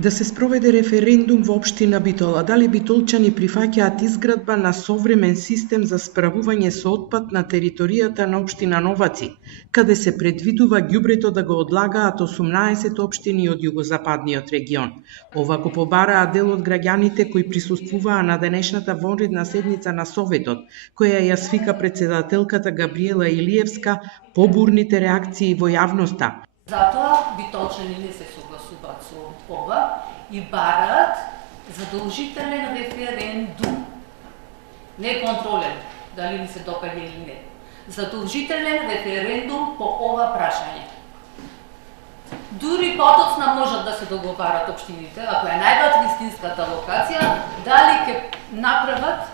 Да се спроведе референдум во општина Битола, дали битолчани прифаќаат изградба на современ систем за справување со отпад на територијата на општина Новаци, каде се предвидува ѓубрето да го одлагаат 18 општини од југозападниот регион. Ова го побараа дел од граѓаните кои присуствуваа на денешната вонредна седница на Советот, која ја свика председателката Габриела Илиевска по бурните реакции во јавноста. Затоа битолчани не се согласуваат со ова и бараат задолжителен референдум. Не контролен, дали ни се допаѓа или не. Задолжителен референдум по ова прашање. Дури потоцна можат да се договарат општините, ако ја најдат вистинската локација, дали ќе направат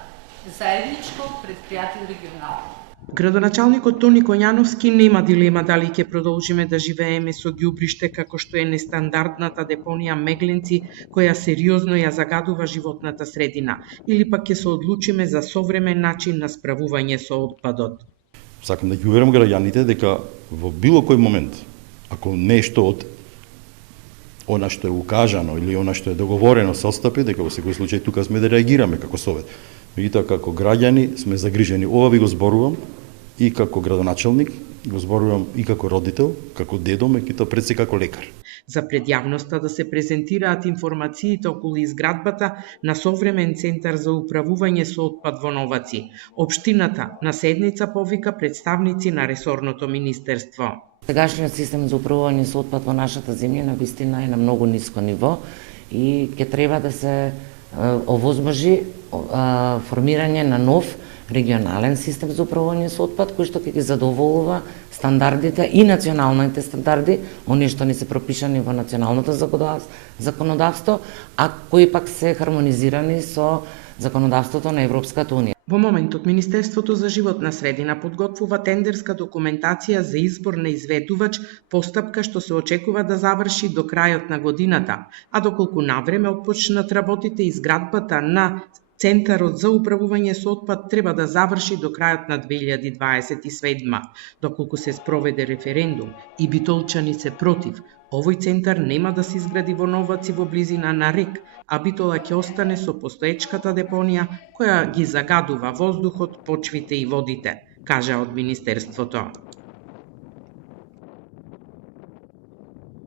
заедничко предпријатие регионално. Градоначалникот Тони Коњановски нема дилема дали ќе продолжиме да живееме со ѓубриште како што е нестандардната депонија Мегленци, која сериозно ја загадува животната средина, или пак ќе се одлучиме за современ начин на справување со отпадот. Сакам да ги уверам граѓаните дека во било кој момент, ако нешто од она што е укажано или она што е договорено се отстапи, дека во секој случај тука сме да реагираме како Совет. Меѓутоа, како граѓани сме загрижени. Ова ви го зборувам и како градоначалник, го зборувам и како родител, како дедо, меѓутоа пред се како лекар. За пред јавноста да се презентираат информациите околу изградбата на современ центар за управување со отпад во Новаци. Општината на седница повика представници на ресорното министерство. Сегашниот систем за управување со отпад во нашата земја навистина е на многу ниско ниво и ќе треба да се овозможи формирање на нов регионален систем за управување со отпад, кој што ќе ги задоволува стандардите и националните стандарди, оние што не се пропишани во националното законодавство, а кои пак се хармонизирани со законодавството на Европската унија. Во моментот Министерството за животна средина подготвува тендерска документација за избор на изведувач, постапка што се очекува да заврши до крајот на годината, а доколку навреме отпочнат работите, изградбата на Центарот за управување со отпад треба да заврши до крајот на 2027. Доколку се спроведе референдум и битолчани се против, овој центар нема да се изгради во Новаци во близина на рек, а Битола ќе остане со постоечката депонија која ги загадува воздухот, почвите и водите, кажа од Министерството.